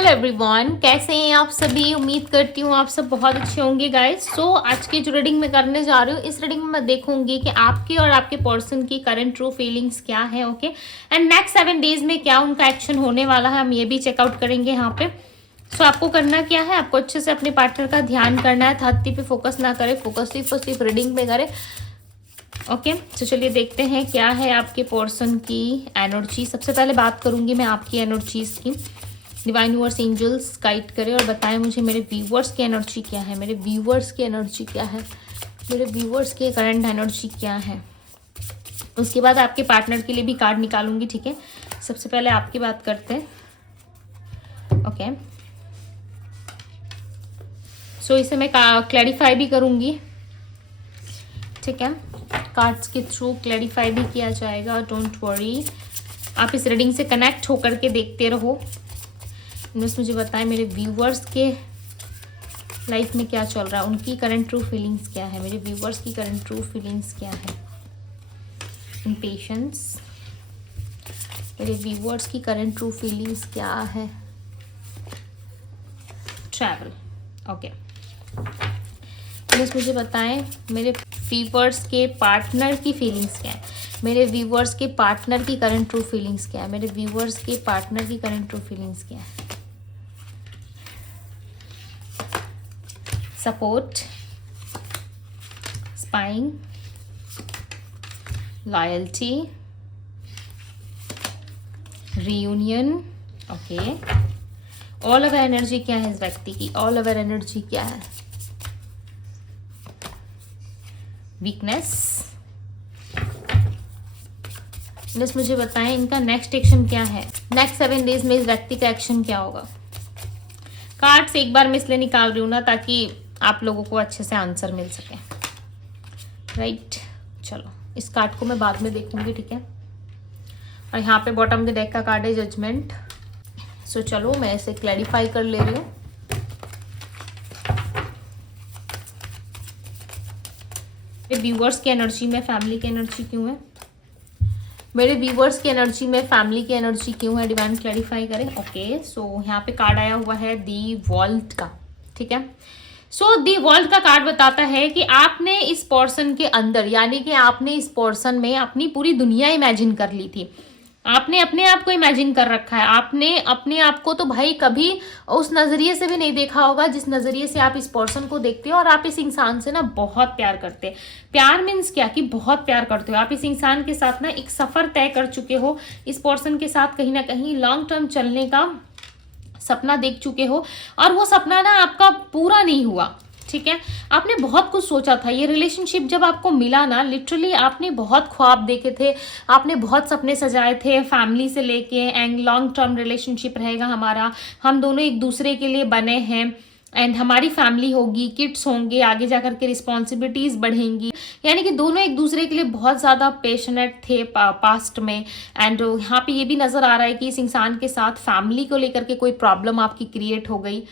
Hello everyone, कैसे हैं आप सभी। उम्मीद करती हूँ आप सब बहुत अच्छे होंगे गाइस। आज की जो रीडिंग मैं करने जा रही हूँ, इस रीडिंग में मैं देखूंगी कि आपके और आपके पर्सन की करंट ट्रू फीलिंग्स क्या है। ओके, एंड नेक्स्ट 7 डेज में क्या उनका एक्शन होने वाला है, हम ये भी चेकआउट करेंगे यहाँ पे। आपको करना क्या है, आपको अच्छे से अपने पार्टनर का ध्यान करना है, थर्टी पे फोकस ना करे, फोकस सिर्फ रीडिंग पे करे। ओके, तो चलिए देखते हैं क्या है आपके पर्सन की एनर्जी। सबसे पहले बात करूंगी मैं आपकी एनर्जीज की। डिवाइन यूनिवर्स एंजल्स गाइड करें और बताएं मुझे मेरे व्यूवर्स की एनर्जी क्या है, मेरे व्यूवर्स की एनर्जी क्या है, मेरे व्यूवर्स की करंट एनर्जी क्या है। उसके बाद आपके पार्टनर के लिए भी कार्ड निकालूंगी, ठीक है। सबसे पहले आपकी बात करते हैं। ओके, इसे मैं क्लैरिफाई भी करूंगी, ठीक है। कार्ड्स के थ्रू क्लैरिफाई भी किया जाएगा, डोंट वरी। आप इस रीडिंग से कनेक्ट होकर के देखते रहो। बस मुझे बताएं मेरे व्यूवर्स के लाइफ में क्या चल रहा है, उनकी करंट ट्रू फीलिंग्स क्या है, मेरे व्यूवर्स की करंट ट्रू फीलिंग्स क्या है। इम्पेशंस, मेरे व्यूवर्स की करंट ट्रू फीलिंग्स क्या है। Travel, okay. बस मुझे बताएं मेरे व्यूवर्स के पार्टनर की फीलिंग्स क्या है, मेरे व्यूवर्स के पार्टनर की करंट ट्रू फीलिंग्स क्या है, मेरे व्यूवर्स के पार्टनर की करंट ट्रू फीलिंग्स क्या है। Support, spying, loyalty, reunion, okay. All over energy क्या है इस व्यक्ति की, ऑल ओवर एनर्जी क्या है। वीकनेस, बस मुझे बताएं इनका नेक्स्ट एक्शन क्या है, नेक्स्ट 7 डेज में इस व्यक्ति का एक्शन क्या होगा। कार्ड्स एक बार मैं इसलिए निकाल रही हूँ ना, ताकि आप लोगों को अच्छे से आंसर मिल सके, राइट। चलो, इस कार्ड को मैं बाद में देखूंगी, ठीक है। और यहाँ पे बॉटम के डेक का कार्ड है जजमेंट। चलो मैं इसे क्लैरिफाई कर ले रही हूँ। व्यूवर्स की एनर्जी में फैमिली की एनर्जी क्यों है, मेरे व्यूवर्स की एनर्जी में फैमिली की एनर्जी क्यों है, डिवाइन क्लैरिफाई करें। ओके, यहाँ पे कार्ड आया हुआ है दी वर्ल्ड का, ठीक है। दी वर्ल्ड का कार्ड बताता है कि आपने इस पर्सन के अंदर, यानी कि आपने इस पर्सन में अपनी पूरी दुनिया इमेजिन कर ली थी, आपने अपने आप को इमेजिन कर रखा है। आपने अपने आप को तो भाई कभी उस नज़रिए से भी नहीं देखा होगा जिस नज़रिए से आप इस पर्सन को देखते हो। और आप इस इंसान से ना बहुत प्यार करते हैं। प्यार मीन्स क्या कि बहुत प्यार करते हो आप इस इंसान के साथ ना एक सफ़र तय कर चुके हो, इस पर्सन के साथ कहीं ना कहीं लॉन्ग टर्म चलने का सपना देख चुके हो, और वो सपना ना आपका पूरा नहीं हुआ, ठीक है। आपने बहुत कुछ सोचा था। ये रिलेशनशिप जब आपको मिला ना, लिटरली आपने बहुत ख्वाब देखे थे, आपने बहुत सपने सजाए थे फैमिली से लेके, एंड लॉन्ग टर्म रिलेशनशिप रहेगा हमारा, हम दोनों एक दूसरे के लिए बने हैं, एंड हमारी फैमिली होगी, किड्स होंगे, आगे जाकर के रिस्पॉन्सिबिलिटीज़ बढ़ेंगी। यानी कि दोनों एक दूसरे के लिए बहुत ज़्यादा पैशनेट थे पास्ट में। एंड यहाँ पे ये भी नज़र आ रहा है कि इस इंसान के साथ फैमिली को लेकर के कोई प्रॉब्लम आपकी क्रिएट हो गई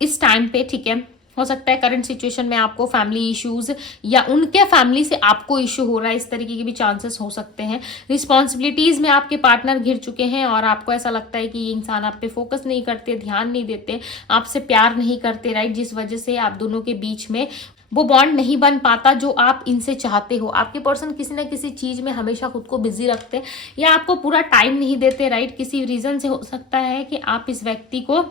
इस टाइम पे, ठीक है। हो सकता है करंट सिचुएशन में आपको फैमिली इश्यूज या उनके फैमिली से आपको इश्यू हो रहा है, इस तरीके के भी चांसेस हो सकते हैं। रिस्पॉन्सिबिलिटीज में आपके पार्टनर घिर चुके हैं और आपको ऐसा लगता है कि ये इंसान आप पे फोकस नहीं करते, ध्यान नहीं देते, आपसे प्यार नहीं करते, राइट। जिस वजह से आप दोनों के बीच में वो बॉन्ड नहीं बन पाता जो आप इनसे चाहते हो। आपके पर्सन किसी ना किसी चीज में हमेशा खुद को बिजी रखते हैं या आपको पूरा टाइम नहीं देते, राइट। किसी रीजन से हो सकता है कि आप इस व्यक्ति को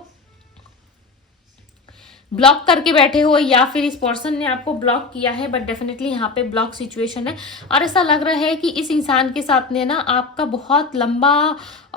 ब्लॉक करके बैठे हो या फिर इस पर्सन ने आपको ब्लॉक किया है, बट डेफिनेटली यहाँ पे ब्लॉक सिचुएशन है। और ऐसा लग रहा है कि इस इंसान के साथ में ना आपका बहुत लंबा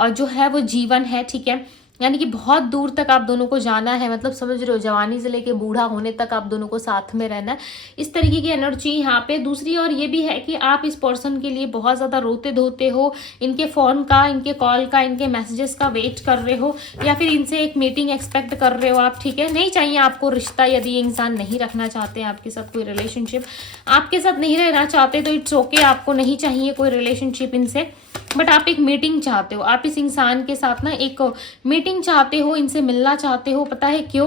जो है वो जीवन है, ठीक है। यानी कि बहुत दूर तक आप दोनों को जाना है, मतलब समझ रहे हो, जवानी से लेके बूढ़ा होने तक आप दोनों को साथ में रहना है, इस तरीके की एनर्जी यहाँ पे। दूसरी और ये भी है कि आप इस पर्सन के लिए बहुत ज़्यादा रोते धोते हो, इनके फ़ोन का, इनके कॉल का, इनके मैसेजेस का वेट कर रहे हो, या फिर इनसे एक मीटिंग एक्सपेक्ट कर रहे हो आप, ठीक है। नहीं चाहिए आपको रिश्ता, यदि ये इंसान नहीं रखना चाहते हैं आपके साथ कोई रिलेशनशिप, आपके साथ नहीं रहना चाहते तो इट्स ओके, आपको नहीं चाहिए कोई रिलेशनशिप इनसे, बट आप एक मीटिंग चाहते हो, आप इस इंसान के साथ ना एक मीटिंग चाहते हो, इनसे मिलना चाहते हो। पता है क्यों?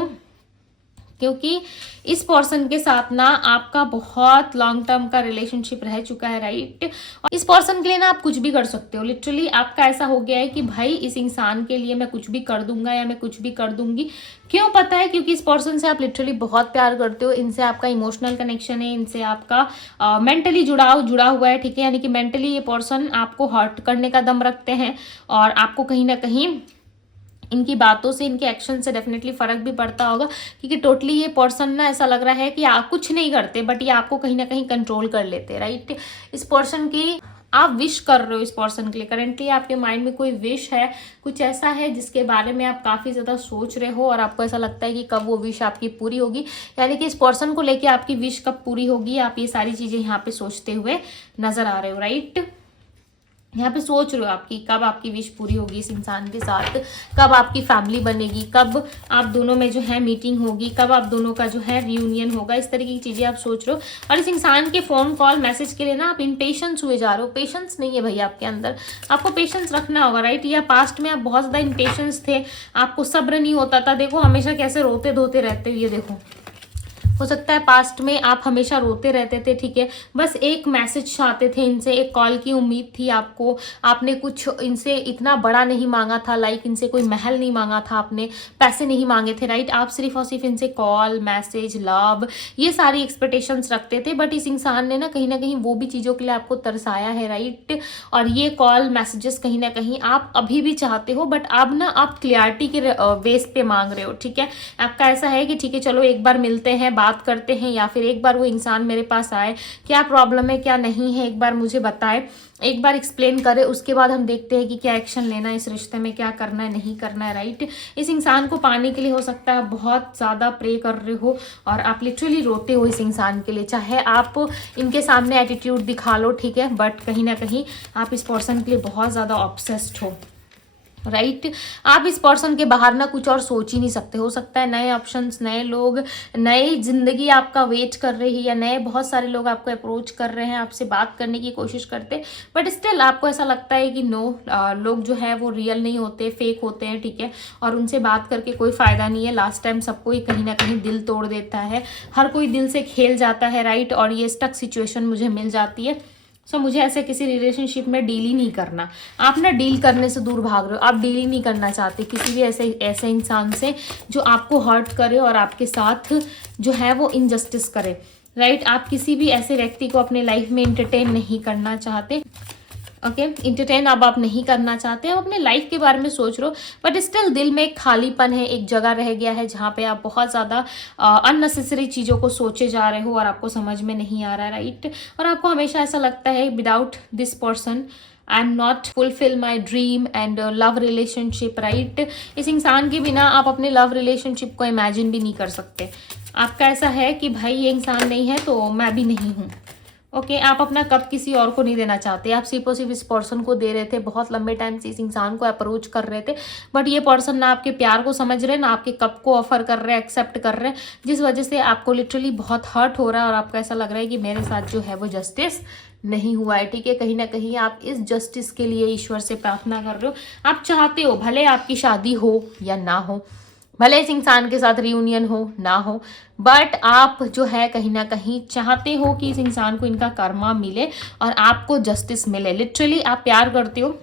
क्योंकि इस पर्सन के साथ ना आपका बहुत लॉन्ग टर्म का रिलेशनशिप रह चुका है, राइट। और इस पर्सन के लिए ना आप कुछ भी कर सकते हो। लिटरली आपका ऐसा हो गया है कि भाई इस इंसान के लिए मैं कुछ भी कर दूंगा या मैं कुछ भी कर दूंगी। क्यों पता है? क्योंकि इस पर्सन से आप लिटरली बहुत प्यार करते हो, इनसे आपका इमोशनल कनेक्शन है, इनसे आपका मेंटली जुड़ा हुआ है, ठीक है। यानी कि मेंटली ये पर्सन आपको हर्ट करने का दम रखते हैं और आपको कहीं ना कहीं इनकी बातों से, इनके एक्शन से डेफिनेटली फर्क भी पड़ता होगा, क्योंकि टोटली ये पर्सन ना ऐसा लग रहा है कि आप कुछ नहीं करते बट ये आपको कहीं ना कहीं कंट्रोल कर लेते हैं, राइट। इस पर्सन की आप विश कर रहे हो इस पर्सन के लिए, करेंटली आपके माइंड में कोई विश है, कुछ ऐसा है जिसके बारे में आप काफ़ी ज़्यादा सोच रहे हो और आपको ऐसा लगता है कि कब वो विश आपकी पूरी होगी। यानी कि इस पर्सन को लेके आपकी विश कब पूरी होगी, आप ये सारी चीज़ें यहाँ पे सोचते हुए नजर आ रहे हो, राइट। यहाँ पे सोच रहे हो आपकी कब आपकी विश पूरी होगी इस इंसान के साथ, कब आपकी फैमिली बनेगी, कब आप दोनों में जो है मीटिंग होगी, कब आप दोनों का जो है रियूनियन होगा, इस तरीके की चीज़ें आप सोच रहे हो। और इस इंसान के फ़ोन कॉल मैसेज के लिए ना आप इम्पेशेंस हुए जा रहे हो। पेशेंस नहीं है भैया आपके अंदर, आपको पेशेंस रखना होगा, राइट। या पास्ट में आप बहुत ज़्यादा इम्पेशेंस थे, आपको सब्र नहीं होता था। देखो हमेशा कैसे रोते धोते रहते हो, ये देखो, हो सकता है पास्ट में आप हमेशा रोते रहते थे, ठीक है। बस एक मैसेज चाहते थे इनसे, एक कॉल की उम्मीद थी आपको, आपने कुछ इनसे इतना बड़ा नहीं मांगा था, लाइक इनसे कोई महल नहीं मांगा था, आपने पैसे नहीं मांगे थे, राइट। आप सिर्फ और सिर्फ इनसे कॉल, मैसेज, लव, ये सारी एक्सपेक्टेशंस रखते थे। बट इस इंसान ने ना कहीं वो भी चीज़ों के लिए आपको तरसाया है, राइट। और ये कॉल मैसेजेस कहीं ना कहीं आप अभी भी चाहते हो, बट अब ना आप क्लियरिटी के बेस पे मांग रहे हो, ठीक है। आपका ऐसा है कि ठीक है चलो एक बार मिलते हैं, बात करते हैं, या फिर एक बार वो इंसान मेरे पास आए, क्या प्रॉब्लम है क्या नहीं है एक बार मुझे बताए, एक बार एक्सप्लेन करे, उसके बाद हम देखते हैं कि क्या एक्शन लेना है इस रिश्ते में, क्या करना है नहीं करना है, राइट। इस इंसान को पाने के लिए हो सकता है बहुत ज़्यादा प्रे कर रहे हो और आप लिटरली रोते हो इस इंसान के लिए, चाहे आप इनके सामने एटीट्यूड दिखा लो, ठीक है, बट कहीं ना कहीं आप इस पर्सन के लिए बहुत ज़्यादा ऑब्सेस्ड हो, राइट। आप इस पर्सन के बाहर ना कुछ और सोच ही नहीं सकते। हो सकता है नए ऑप्शंस, नए लोग, नई जिंदगी आपका वेट कर रही है, या नए बहुत सारे लोग आपको अप्रोच कर रहे हैं, आपसे बात करने की कोशिश करते, बट स्टिल आपको ऐसा लगता है कि नो, लोग जो है वो रियल नहीं होते, फेक होते हैं, ठीक है। और उनसे बात करके कोई फ़ायदा नहीं है। लास्ट टाइम सबको ही कहीं ना कहीं दिल तोड़ देता है, हर कोई दिल से खेल जाता है, राइट। और ये स्टक सिचुएशन मुझे मिल जाती है। सो मुझे ऐसे किसी रिलेशनशिप में डील ही नहीं करना। आप ना डील करने से दूर भाग रहे हो, आप डील ही नहीं करना चाहते किसी भी ऐसे इंसान से जो आपको हर्ट करे और आपके साथ जो है वो इनजस्टिस करे, राइट। आप किसी भी ऐसे व्यक्ति को अपने लाइफ में एंटरटेन नहीं करना चाहते, ओके। इंटरटेन अब आप नहीं करना चाहते, आप अपने लाइफ के बारे में सोच रहे हो, बट स्टिल दिल में एक खालीपन है, एक जगह रह गया है जहाँ पे आप बहुत ज़्यादा अननेसेसरी चीज़ों को सोचे जा रहे हो और आपको समझ में नहीं आ रहा है, राइट। और आपको हमेशा ऐसा लगता है without this person I am not fulfil my dream and love relationship, right. इस इंसान के बिना आप अपने लव रिलेशनशिप को इमेजिन भी नहीं कर सकते। आपका ऐसा है कि भाई ये इंसान नहीं है तो मैं भी नहीं हूँ, ओके। आप अपना कप किसी और को नहीं देना चाहते, आप सिर्फ और सिर्फ इस पर्सन को दे रहे थे। बहुत लंबे टाइम से इस इंसान को अप्रोच कर रहे थे, बट ये पर्सन ना आपके प्यार को समझ रहे, ना आपके कप को ऑफर कर रहे हैं, एक्सेप्ट कर रहे हैं, जिस वजह से आपको लिटरली बहुत हर्ट हो रहा है और आपको ऐसा लग रहा है कि मेरे साथ जो है वो जस्टिस नहीं हुआ है, ठीक है। कहीं ना कहीं आप इस जस्टिस के लिए ईश्वर से प्रार्थना कर रहे हो। आप चाहते हो भले आपकी शादी हो या ना हो, भले इस इंसान के साथ रियूनियन हो ना हो, बट आप जो है कहीं ना कहीं चाहते हो कि इस इंसान को इनका कर्मा मिले और आपको जस्टिस मिले। लिटरली आप प्यार करते हो,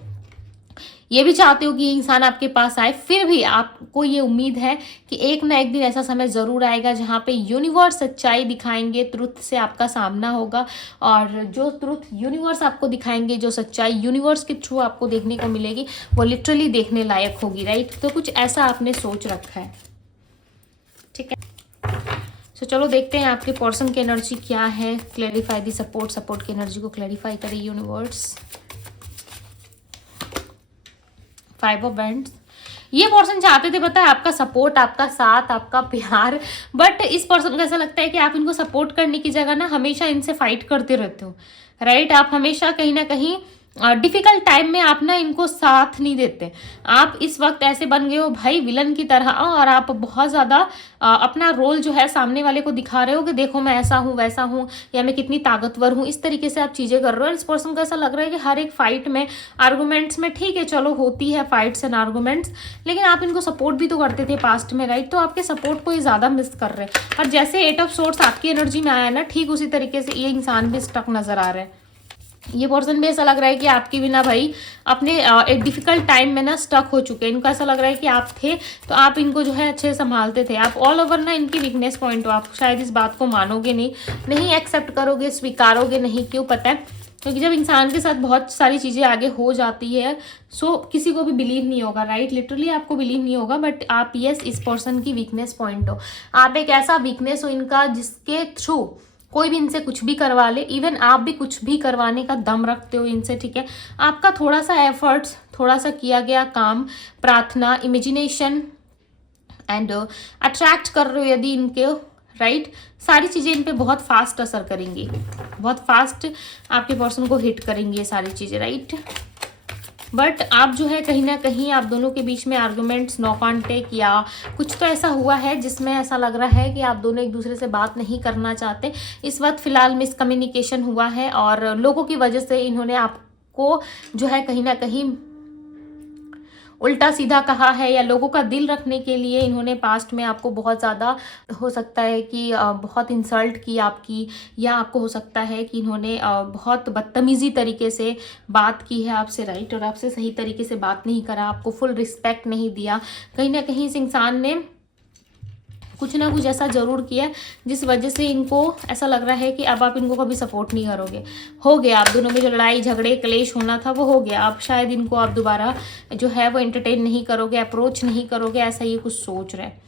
ये भी चाहते हो कि ये इंसान आपके पास आए, फिर भी आपको ये उम्मीद है कि एक ना एक दिन ऐसा समय ज़रूर आएगा जहाँ पे यूनिवर्स सच्चाई दिखाएंगे, ट्रुथ से आपका सामना होगा और जो ट्रुथ यूनिवर्स आपको दिखाएंगे, जो सच्चाई यूनिवर्स के थ्रू आपको देखने को मिलेगी, वो लिटरली देखने लायक होगी, राइट। तो कुछ ऐसा आपने सोच रखा है, ठीक है। सो चलो देखते हैं आपके पर्सन की एनर्जी क्या है। क्लैरिफाई दी सपोर्ट की एनर्जी को क्लैरिफाई करे यूनिवर्स। 5 of wands. ये पर्सन चाहते थे पता है आपका सपोर्ट, आपका साथ, आपका प्यार, बट इस पर्सन को ऐसा लगता है कि आप इनको सपोर्ट करने की जगह ना हमेशा इनसे फाइट करते रहते हो, राइट। आप हमेशा कहीं ना कहीं डिफिकल्ट टाइम में आप ना इनको साथ नहीं देते। आप इस वक्त ऐसे बन गए हो भाई विलन की तरह, और आप बहुत ज़्यादा अपना रोल जो है सामने वाले को दिखा रहे हो कि देखो मैं ऐसा हूँ वैसा हूँ, या मैं कितनी ताकतवर हूँ। इस तरीके से आप चीज़ें कर रहे हो। इस पर्सन को ऐसा लग रहा है कि हर एक फाइट में, आर्गूमेंट्स में, ठीक है चलो होती है फाइट्स एंड आर्गूमेंट्स, लेकिन आप इनको सपोर्ट भी तो करते थे पास्ट में, राइट। तो आपके सपोर्ट को ये ज़्यादा मिस कर रहे हैं। और जैसे 8 ऑफ सोर्ड्स आपकी एनर्जी में आया ना, ठीक उसी तरीके से ये इंसान भी स्टक नजर आ रहा है। ये पर्सन भी ऐसा लग रहा है कि आपके बिना भाई अपने एक डिफिकल्ट टाइम में ना स्टक हो चुके हैं। इनको ऐसा लग रहा है कि आप थे तो आप इनको जो है अच्छे से संभालते थे। आप ऑल ओवर ना इनकी वीकनेस पॉइंट हो। आप शायद इस बात को मानोगे नहीं एक्सेप्ट करोगे, स्वीकारोगे नहीं। क्यों पता है? क्योंकि जब इंसान के साथ बहुत सारी चीज़ें आगे हो जाती है सो किसी को भी बिलीव नहीं होगा, राइट। लिटरली आपको बिलीव नहीं होगा, बट आप यस इस पर्सन की वीकनेस पॉइंट हो। आप एक ऐसा वीकनेस हो इनका जिसके थ्रू कोई भी इनसे कुछ भी करवा ले, इवन आप भी कुछ भी करवाने का दम रखते हो इनसे, ठीक है। आपका थोड़ा सा एफर्ट्स, थोड़ा सा किया गया काम, प्रार्थना, इमेजिनेशन एंड अट्रैक्ट कर रहे हो यदि इनके, राइट, सारी चीज़ें इन पे बहुत फास्ट असर करेंगी, बहुत फास्ट आपके पर्सन को हिट करेंगी ये सारी चीज़ें, राइट। बट आप जो है कहीं ना कहीं आप दोनों के बीच में आर्गुमेंट्स, नो कॉन्टेक्ट या कुछ तो ऐसा हुआ है जिसमें ऐसा लग रहा है कि आप दोनों एक दूसरे से बात नहीं करना चाहते। इस वक्त फिलहाल मिसकम्युनिकेशन हुआ है और लोगों की वजह से इन्होंने आपको जो है कहीं ना कहीं उल्टा सीधा कहा है, या लोगों का दिल रखने के लिए इन्होंने पास्ट में आपको बहुत ज़्यादा, हो सकता है कि बहुत इंसल्ट की आपकी, या आपको हो सकता है कि इन्होंने बहुत बदतमीज़ी तरीके से बात की है आपसे, राइट। और आपसे सही तरीके से बात नहीं करा, आपको फुल रिस्पेक्ट नहीं दिया। कहीं ना कहीं इस इंसान ने कुछ ना कुछ ऐसा जरूर किया जिस वजह से इनको ऐसा लग रहा है कि अब आप इनको कभी सपोर्ट नहीं करोगे। हो गया आप दोनों में जो लड़ाई झगड़े क्लेश होना था वो हो गया। अब शायद इनको आप दोबारा जो है वो एंटरटेन नहीं करोगे, अप्रोच नहीं करोगे, ऐसा ये कुछ सोच रहे हैं,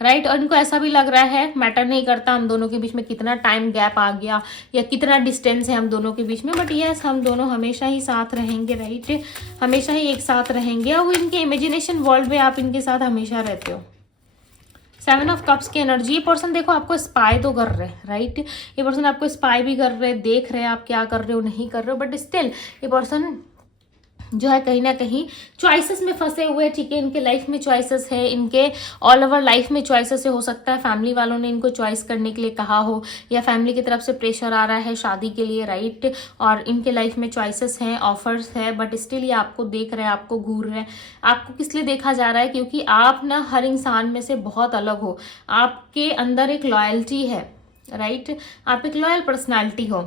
राइट। और इनको ऐसा भी लग रहा है मैटर नहीं करता हम दोनों के बीच में कितना टाइम गैप आ गया या कितना डिस्टेंस है हम दोनों के बीच में, बट यस हम दोनों हमेशा ही साथ रहेंगे, राइट। हमेशा ही एक साथ रहेंगे। और इनके इमेजिनेशन वर्ल्ड में आप इनके साथ हमेशा रहते हो। 7 ऑफ कप्स की एनर्जी, ये पर्सन देखो आपको स्पाई तो कर रहे हैं, राइट। ये पर्सन आपको स्पाई भी कर रहे हैं, देख रहे हैं आप क्या कर रहे हो नहीं कर रहे हो, बट स्टिल ये पर्सन जो है कहीं ना कहीं चॉइसेस में फंसे हुए, ठीक है। इनके लाइफ में चॉइसेस है, इनके ऑल ओवर लाइफ में चॉइसेस है। हो सकता है फैमिली वालों ने इनको चॉइस करने के लिए कहा हो, या फैमिली की तरफ से प्रेशर आ रहा है शादी के लिए, राइट। और इनके लाइफ में चॉइसेस हैं, ऑफर्स है, बट स्टिल ये आपको देख रहे हैं, आपको घूर रहे हैं। आपको किस लिए देखा जा रहा है? क्योंकि आप ना हर इंसान में से बहुत अलग हो, आपके अंदर एक लॉयल्टी है, राइट। आप एक लॉयल पर्सनैलिटी हो।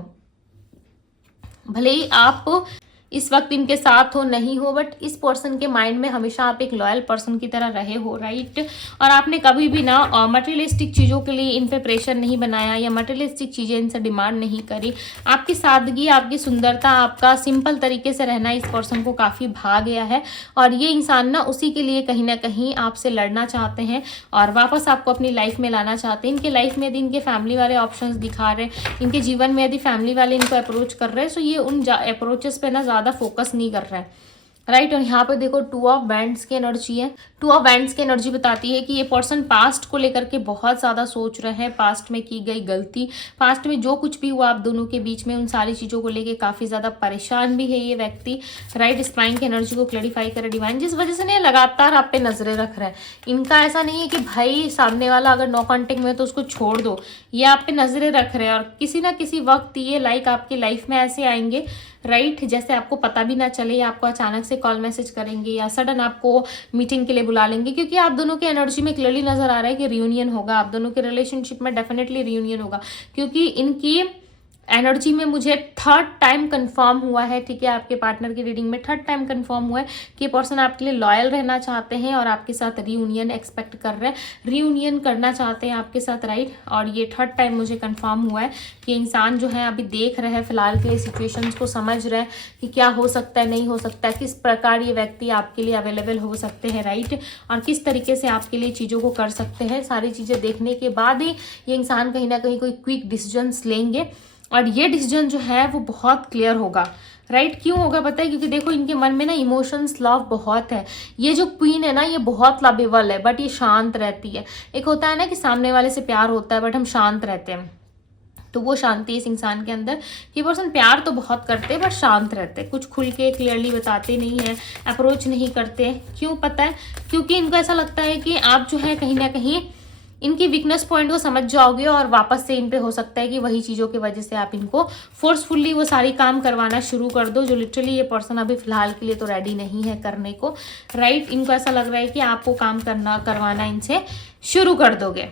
भले ही आप इस वक्त इनके साथ हो नहीं हो, बट इस पर्सन के माइंड में हमेशा आप एक लॉयल पर्सन की तरह रहे हो, राइट। और आपने कभी भी ना मटेरियलिस्टिक चीज़ों के लिए इन पे प्रेशर नहीं बनाया, या मटेरियलिस्टिक चीज़ें इनसे डिमांड नहीं करी। आपकी सादगी, आपकी सुंदरता, आपका सिंपल तरीके से रहना इस पर्सन को काफ़ी भा गया है। और ये इंसान ना उसी के लिए कहीं ना कहीं आपसे लड़ना चाहते हैं और वापस आपको अपनी लाइफ में लाना चाहते हैं। इनके लाइफ में यदि इनके फैमिली वाले ऑप्शंस दिखा रहे, इनके जीवन में यदि फैमिली वाले इनको अप्रोच कर रहे हैं, तो ये उन अप्रोचेस पे ना ज़्यादा फोकस नहीं कर रहा है, राइट। और यहाँ पे देखो 2 ऑफ बैंड्स की एनर्जी है। 2 ऑफ बैंड्स की एनर्जी बताती है कि ये पर्सन पास्ट को लेकर के बहुत ज़्यादा सोच रहे हैं, पास्ट में की गई गलती, पास्ट में जो कुछ भी हुआ आप दोनों के बीच में, उन सारी चीज़ों को लेके काफ़ी ज़्यादा परेशान भी है ये व्यक्ति, राइट। स्पाइन की एनर्जी को क्लैरिफाई करे डिवाइन, जिस वजह से ना लगातार आप पे नजरें रख रहा है। इनका ऐसा नहीं है कि भाई सामने वाला अगर नो कॉन्टेक्ट में है तो उसको छोड़ दो, ये आप पे नजरें रख रहे हैं। और किसी ना किसी वक्त ये लाइक आपकी लाइफ में ऐसे आएंगे, राइट, जैसे आपको पता भी ना चले, या आपको अचानक से कॉल मैसेज करेंगे, या सडन आपको मीटिंग के लिए बुला लेंगे, क्योंकि आप दोनों के एनर्जी में क्लियरली नजर आ रहा है कि रियूनियन होगा, आप दोनों के रिलेशनशिप में डेफिनेटली रियूनियन होगा। क्योंकि इनकी एनर्जी में मुझे 3rd टाइम कंफर्म हुआ है, ठीक है। आपके पार्टनर की रीडिंग में 3rd टाइम कंफर्म हुआ है कि पर्सन आपके लिए लॉयल रहना चाहते हैं और आपके साथ रियूनियन एक्सपेक्ट कर रहे हैं, रियूनियन करना चाहते हैं आपके साथ, राइट। और ये 3rd टाइम मुझे कंफर्म हुआ है कि इंसान जो है अभी देख रहे हैं, फिलहाल के लिए सिचुएशंस को समझ रहे हैं कि क्या हो सकता है, नहीं हो सकता है, किस प्रकार ये व्यक्ति आपके लिए अवेलेबल हो सकते हैं, राइट। और किस तरीके से आपके लिए चीज़ों को कर सकते हैं। सारी चीज़ें देखने के बाद ही ये इंसान कहीं ना कहीं कोई क्विक डिसीजंस लेंगे, और ये डिसीजन जो है वो बहुत क्लियर होगा, राइट। क्यों होगा पता है? क्योंकि देखो इनके मन में ना इमोशंस, लव बहुत है। ये जो क्वीन है ना ये बहुत लवेबल है, बट ये शांत रहती है। एक होता है ना कि सामने वाले से प्यार होता है बट हम शांत रहते हैं, तो वो शांति इस इंसान के अंदर। ये पर्सन प्यार तो बहुत करते हैं बट शांत रहते हैं, कुछ खुल के क्लियरली बताते नहीं हैं, अप्रोच नहीं करते। क्यों पता है? क्योंकि इनको ऐसा लगता है कि आप जो है कहीं ना कहीं इनकी वीकनेस पॉइंट को समझ जाओगे और वापस से इन पे हो सकता है कि वही चीज़ों की वजह से आप इनको फोर्सफुली वो सारी काम करवाना शुरू कर दो, जो लिटरली ये पर्सन अभी फिलहाल के लिए तो रेडी नहीं है करने को, राइट। इनको ऐसा लग रहा है कि आपको काम करवाना इनसे शुरू कर दोगे।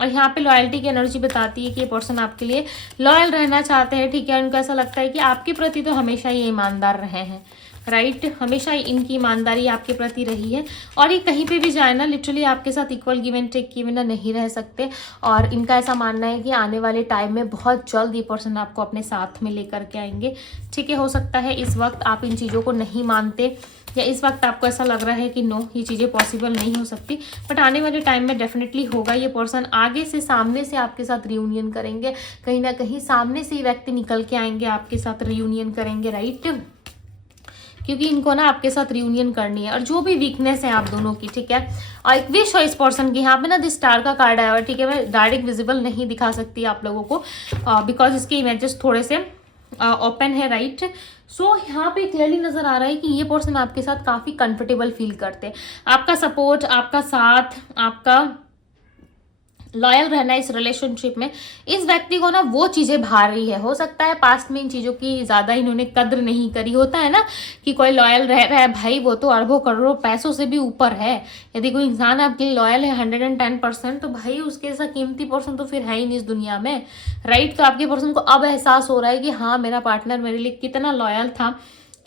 और यहाँ पे लॉयल्टी की एनर्जी बताती है कि ये पर्सन आपके लिए लॉयल रहना चाहते हैं, ठीक है। उनको ऐसा लगता है कि आपके प्रति तो हमेशा ये ईमानदार रहे हैं, राइट। हमेशा इनकी ईमानदारी आपके प्रति रही है और ये कहीं पे भी जाए ना, लिटरली आपके साथ इक्वल गिव एंड टेक किए बिना नहीं रह सकते। और इनका ऐसा मानना है कि आने वाले टाइम में बहुत जल्द ये पर्सन आपको अपने साथ में लेकर के आएंगे, ठीक है। हो सकता है इस वक्त आप इन चीज़ों को नहीं मानते या इस वक्त आपको ऐसा लग रहा है कि नो, ये चीज़ें पॉसिबल नहीं हो सकती, बट आने वाले टाइम में डेफिनेटली होगा। ये पर्सन आगे से सामने से आपके साथ रियूनियन करेंगे, कहीं ना कहीं सामने से ही व्यक्ति निकल के आएंगे, आपके साथ रियूनियन करेंगे, राइट। क्योंकि इनको ना आपके साथ रियूनियन करनी है और जो भी वीकनेस है आप दोनों की, ठीक है। और एक विश है इस पर्सन की। यहाँ पे ना दिस स्टार का कार्ड आया हुआ है, ठीक है। मैं डायरेक्ट विजिबल नहीं दिखा सकती आप लोगों को बिकॉज इसके इमेजेस थोड़े से ओपन है, राइट। सो यहाँ पे क्लियरली नजर आ रहा है कि ये पर्सन आपके साथ काफी कंफर्टेबल फील करते हैं। आपका सपोर्ट, आपका साथ, आपका लॉयल रहना इस रिलेशनशिप में इस व्यक्ति को ना वो चीज़ें भा रही है। हो सकता है पास्ट में इन चीज़ों की ज़्यादा इन्होंने कद्र नहीं करी। होता है ना कि कोई लॉयल रह रहा है, भाई वो तो अरबों करोड़ों पैसों से भी ऊपर है। यदि कोई इंसान आपके लिए लॉयल है 110%, तो भाई उसके जैसा कीमती पर्सन तो फिर है ही नहीं इस दुनिया में, राइट। तो आपके पर्सन को अब एहसास हो रहा है कि हाँ, मेरा पार्टनर मेरे लिए कितना लॉयल था,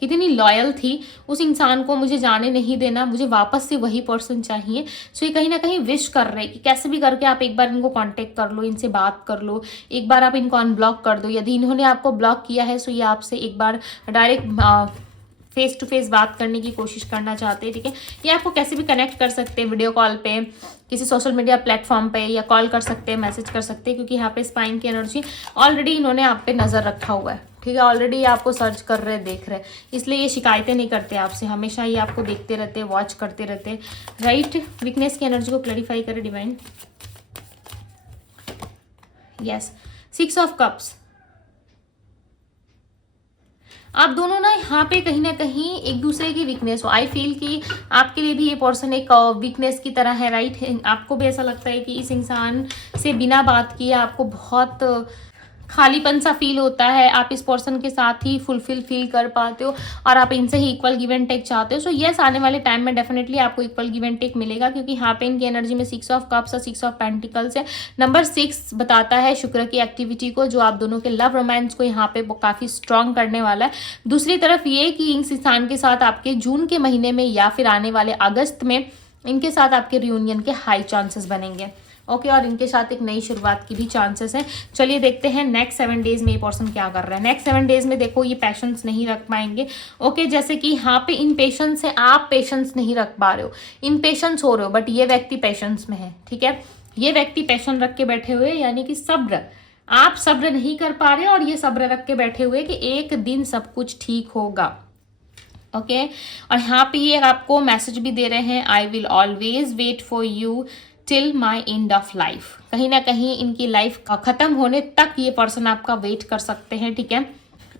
कितनी लॉयल थी, उस इंसान को मुझे जाने नहीं देना, मुझे वापस से वही पर्सन चाहिए। सो ये कहीं ना कहीं विश कर रहे हैं कि कैसे भी करके आप एक बार इनको कांटेक्ट कर लो, इनसे बात कर लो, एक बार आप इनको अनब्लॉक कर दो। यदि इन्होंने आपको ब्लॉक किया है सो ये आपसे एक बार डायरेक्ट फेस टू फेस बात करने की कोशिश करना चाहते हैं, ठीक है। ये आपको कैसे भी कनेक्ट कर सकते हैं, वीडियो कॉल पे, किसी सोशल मीडिया प्लेटफॉर्म पे, या कॉल कर सकते हैं, मैसेज कर सकते हैं, क्योंकि यहाँ पे स्पाइन की एनर्जी ऑलरेडी इन्होंने आप पे नज़र रखा हुआ है, ठीक है। ऑलरेडी ये आपको सर्च कर रहे हैं, देख रहे हैं, इसलिए ये शिकायतें नहीं करते आपसे, हमेशा ये आपको देखते रहते हैं, वॉच करते रहते हैं, राइट। वीकनेस की एनर्जी को क्लैरिफाई करें डिवाइन। Yes, 6 of cups. आप दोनों ना यहाँ पे कहीं ना कहीं एक दूसरे की वीकनेस हो। आई फील कि आपके लिए भी ये पर्सन एक वीकनेस की तरह है, राइट। आपको भी ऐसा लगता है कि इस इंसान से बिना बात किए आपको बहुत खालीपन सा फील होता है, आप इस पर्सन के साथ ही फुलफिल फील कर पाते हो और आप इनसे ही इक्वल गिव एंड टेक चाहते हो। सो यस, आने वाले टाइम में डेफिनेटली आपको इक्वल गिव एंड टेक मिलेगा, क्योंकि यहाँ पे इनकी एनर्जी में 6 ऑफ कप्स और 6 ऑफ पेंटिकल्स है। नंबर 6 बताता है शुक्र की एक्टिविटी को, जो आप दोनों के लव रोमांस को यहाँ पे काफी स्ट्रॉन्ग करने वाला है। दूसरी तरफ ये कि इस इंसान के साथ आपके जून के महीने में या फिर आने वाले अगस्त में इनके साथ आपके रियूनियन के हाई चांसेस बनेंगे, ओके। और इनके साथ एक नई शुरुआत की भी चांसेस हैं। चलिए देखते हैं नेक्स्ट 7 डेज में ये पर्सन क्या कर रहा है। नेक्स्ट 7 डेज में देखो ये पेशेंस नहीं रख पाएंगे, ओके। जैसे कि यहाँ पे इन पेशेंस से आप पेशेंस नहीं रख पा रहे हो, इन पेशेंस हो रहे हो, बट ये व्यक्ति पेशेंस में है, ठीक है। ये व्यक्ति पेशेंस रख के बैठे हुए, यानी कि सब्र, आप सब्र नहीं कर पा रहे और ये सब्र रख के बैठे हुए कि एक दिन सब कुछ ठीक होगा, ओके। और यहाँ पे ये आपको मैसेज भी दे रहे हैं, I will always wait for you till my end of life. कहीं ना कहीं इनकी लाइफ खत्म होने तक ये पर्सन आपका वेट कर सकते हैं, ठीक है।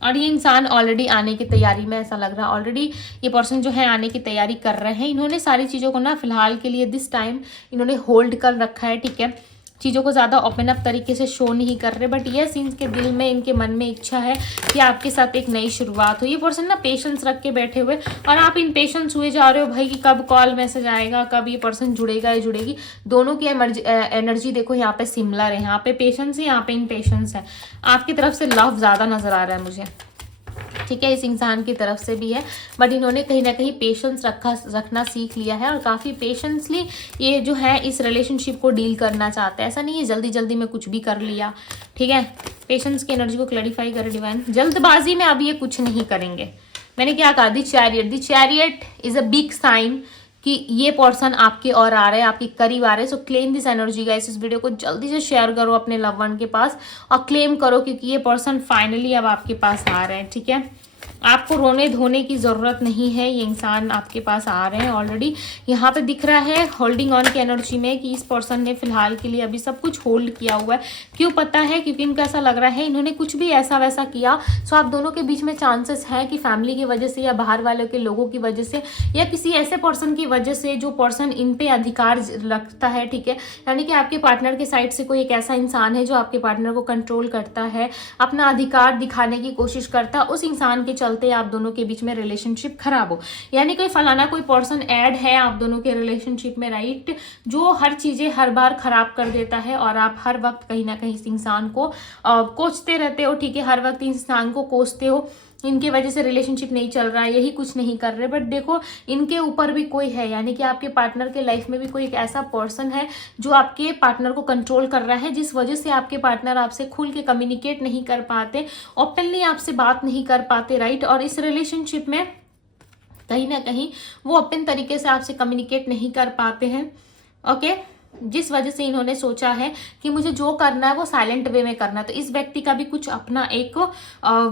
और ये इंसान ऑलरेडी आने की तैयारी में, ऐसा लग रहा है ऑलरेडी ये पर्सन जो है आने की तैयारी कर रहे हैं। इन्होंने सारी चीज़ों को ना फिलहाल के लिए दिस टाइम इन्होंने होल्ड कर रखा है, ठीक है। चीज़ों को ज़्यादा ओपन अप तरीके से शो नहीं कर रहे, बट यस इनके दिल में, इनके मन में इच्छा है कि आपके साथ एक नई शुरुआत हो। ये पर्सन ना पेशेंस रख के बैठे हुए और आप इन पेशेंस हुए जा रहे हो भाई कि कब कॉल मैसेज आएगा, कब ये पर्सन जुड़ेगा या जुड़ेगी। दोनों की एनर्जी देखो यहाँ पे सिमिलर है, यहाँ पे पेशेंस है, यहाँ पे इन पेशेंस है। आपकी तरफ से लव ज़्यादा नजर आ रहा है मुझे, ठीक है। इस इंसान की तरफ से भी है, बट इन्होंने कहीं ना कहीं पेशेंस रखना सीख लिया है और काफ़ी पेशेंसली ये जो है इस रिलेशनशिप को डील करना चाहते हैं। ऐसा नहीं है जल्दी जल्दी में कुछ भी कर लिया, ठीक है। पेशेंस की एनर्जी को क्लैरिफाई करें डिवाइन। जल्दबाजी में अब ये कुछ नहीं करेंगे। मैंने क्या कहा, the chariot is a big sign कि ये पर्सन आपके और आ रहे हैं, आपके करीब आ रहे हैं। सो क्लेम दिस एनर्जी गाइस। इस वीडियो को जल्दी से शेयर करो अपने लव वन के पास और क्लेम करो, क्योंकि ये पर्सन फाइनली अब आपके पास आ रहे हैं, ठीक है। आपको रोने धोने की ज़रूरत नहीं है, ये इंसान आपके पास आ रहे हैं ऑलरेडी। यहाँ पे दिख रहा है होल्डिंग ऑन की एनर्जी में कि इस पर्सन ने फिलहाल के लिए अभी सब कुछ होल्ड किया हुआ है। क्यों पता है? क्योंकि इनको ऐसा लग रहा है इन्होंने कुछ भी ऐसा वैसा किया, सो आप दोनों के बीच में चांसेस है कि फैमिली की वजह से या बाहर वालों के लोगों की वजह से या किसी ऐसे पर्सन की वजह से जो पर्सन इन पे अधिकार रखता है, ठीक है, यानी कि आपके पार्टनर के साइड से कोई एक ऐसा इंसान है जो आपके पार्टनर को कंट्रोल करता है, अपना अधिकार दिखाने की कोशिश करता है, उस इंसान के चलते आप दोनों के बीच में रिलेशनशिप खराब हो। यानी कोई फलाना कोई पर्सन ऐड है आप दोनों के रिलेशनशिप में, राइट, जो हर चीजें हर बार खराब कर देता है और आप हर वक्त कहीं ना कहीं इस इंसान को कोसते रहते हो, ठीक है, हर वक्त इस इंसान को कोसते हो, इनकी वजह से रिलेशनशिप नहीं चल रहा है, यही कुछ नहीं कर रहे। बट देखो इनके ऊपर भी कोई है, यानी कि आपके पार्टनर के लाइफ में भी कोई एक ऐसा पर्सन है जो आपके पार्टनर को कंट्रोल कर रहा है, जिस वजह से आपके पार्टनर आपसे खुल के कम्युनिकेट नहीं कर पाते, ओपनली आपसे बात नहीं कर पाते, राइट। और इस रिलेशनशिप में कहीं ना कहीं वो ओपन तरीके से आपसे कम्युनिकेट नहीं कर पाते हैं, ओके, जिस वजह से इन्होंने सोचा है कि मुझे जो करना है वो साइलेंट वे में करना है। तो इस व्यक्ति का भी कुछ अपना एक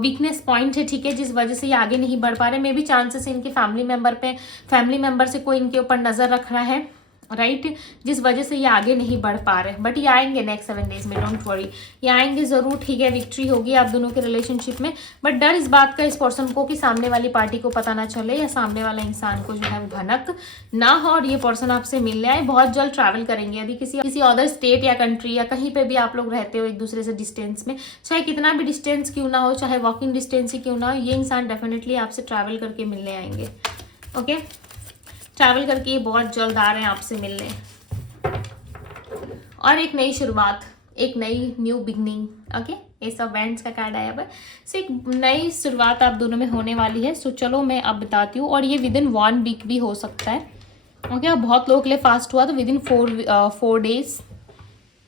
वीकनेस पॉइंट है, ठीक है, जिस वजह से ये आगे नहीं बढ़ पा रहे। मे भी चांसेस इनके फैमिली मेंबर से कोई इनके ऊपर नजर रख रहा है, राइट, जिस वजह से ये आगे नहीं बढ़ पा रहे। बट ये आएंगे नेक्स्ट 7 डेज में, डोंट वरी, ये आएंगे जरूर, ठीक है, विक्ट्री होगी आप दोनों के रिलेशनशिप में। बट डर इस बात का इस पर्सन को कि सामने वाली पार्टी को पता ना चले या सामने वाला इंसान को जो है वो भनक ना हो और ये पर्सन आपसे मिलने आए। बहुत जल्द ट्रैवल करेंगे, यदि किसी अदर स्टेट या कंट्री या कहीं पे भी आप लोग रहते हो एक दूसरे से डिस्टेंस में, चाहे कितना भी डिस्टेंस क्यों ना हो, चाहे वॉकिंग डिस्टेंस ही क्यों ना हो, ये इंसान डेफिनेटली आपसे ट्रैवल करके मिलने आएंगे, ओके, ट्रैवल करके ये बहुत जल्द आ रहे हैं आपसे मिलने। और एक नई शुरुआत, एक नई न्यू बिगनिंग, ओके, ये सब बैंड्स का कार्ड आया है। सो एक नई शुरुआत आप दोनों में होने वाली है। सो चलो मैं अब बताती हूँ, और ये विद इन 1 वीक भी हो सकता है, ओके। बहुत लोगों के लिए फास्ट हुआ तो विद इन 4 डेज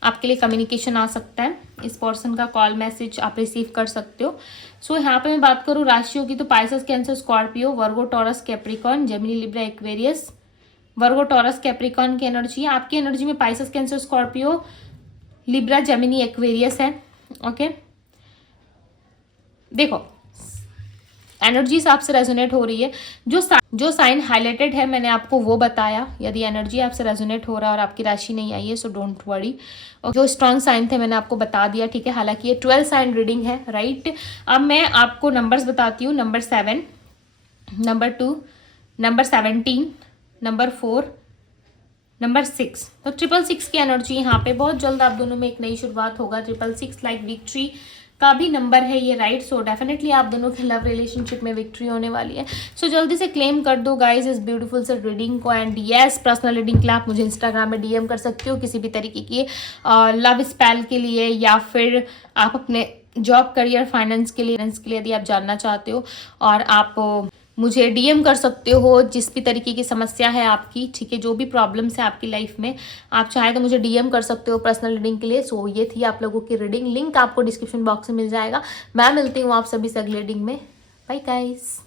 आपके लिए कम्युनिकेशन आ सकता है। इस पर्सन का कॉल मैसेज आप रिसीव कर सकते हो। सो यहाँ पे मैं बात करूँ राशियों की, तो Pisces, Cancer, Scorpio, Virgo, Taurus, Capricorn, Gemini, Libra, Aquarius. Virgo, Taurus, Capricorn की एनर्जी है। आपकी एनर्जी में Pisces, Cancer, Scorpio, Libra, Gemini, Aquarius है, ओके। देखो एनर्जीज आपसे रेजोनेट हो रही है। जो साइन हाईलाइटेड है मैंने आपको वो बताया। यदि एनर्जी आपसे रेजोनेट हो रहा है और आपकी राशि नहीं आई है सो डोंट वरी। जो स्ट्रॉन्ग साइन थे मैंने आपको बता दिया, ठीक है। हालांकि ये 12 साइन रीडिंग है, राइट। अब मैं आपको नंबर्स बताती हूँ। Number 7, number 2, number 17, number 4, number 6। तो 666 की एनर्जी यहाँ पे बहुत जल्द आप दोनों में एक नई शुरुआत होगा। 666 लाइक विक्ट्री का भी नंबर है ये, राइट। सो डेफिनेटली आप दोनों के लव रिलेशनशिप में विक्ट्री होने वाली है। सो जल्दी से क्लेम कर दो गाइज इस ब्यूटीफुल से रीडिंग को। एंड यस, पर्सनल रीडिंग के लिए आप मुझे इंस्टाग्राम में डीएम कर सकते हो किसी भी तरीके की लव स्पेल के लिए, या फिर आप अपने जॉब, करियर, फाइनेंस के लिए यदि आप जानना चाहते हो, और आप मुझे डीएम कर सकते हो जिस भी तरीके की समस्या है आपकी, ठीक है। जो भी प्रॉब्लम्स है आपकी लाइफ में, आप चाहे तो मुझे डीएम कर सकते हो पर्सनल रीडिंग के लिए। सो ये थी आप लोगों की रीडिंग, लिंक आपको डिस्क्रिप्शन बॉक्स में मिल जाएगा। मैं मिलती हूँ आप सभी से अगले रीडिंग में। Bye guys.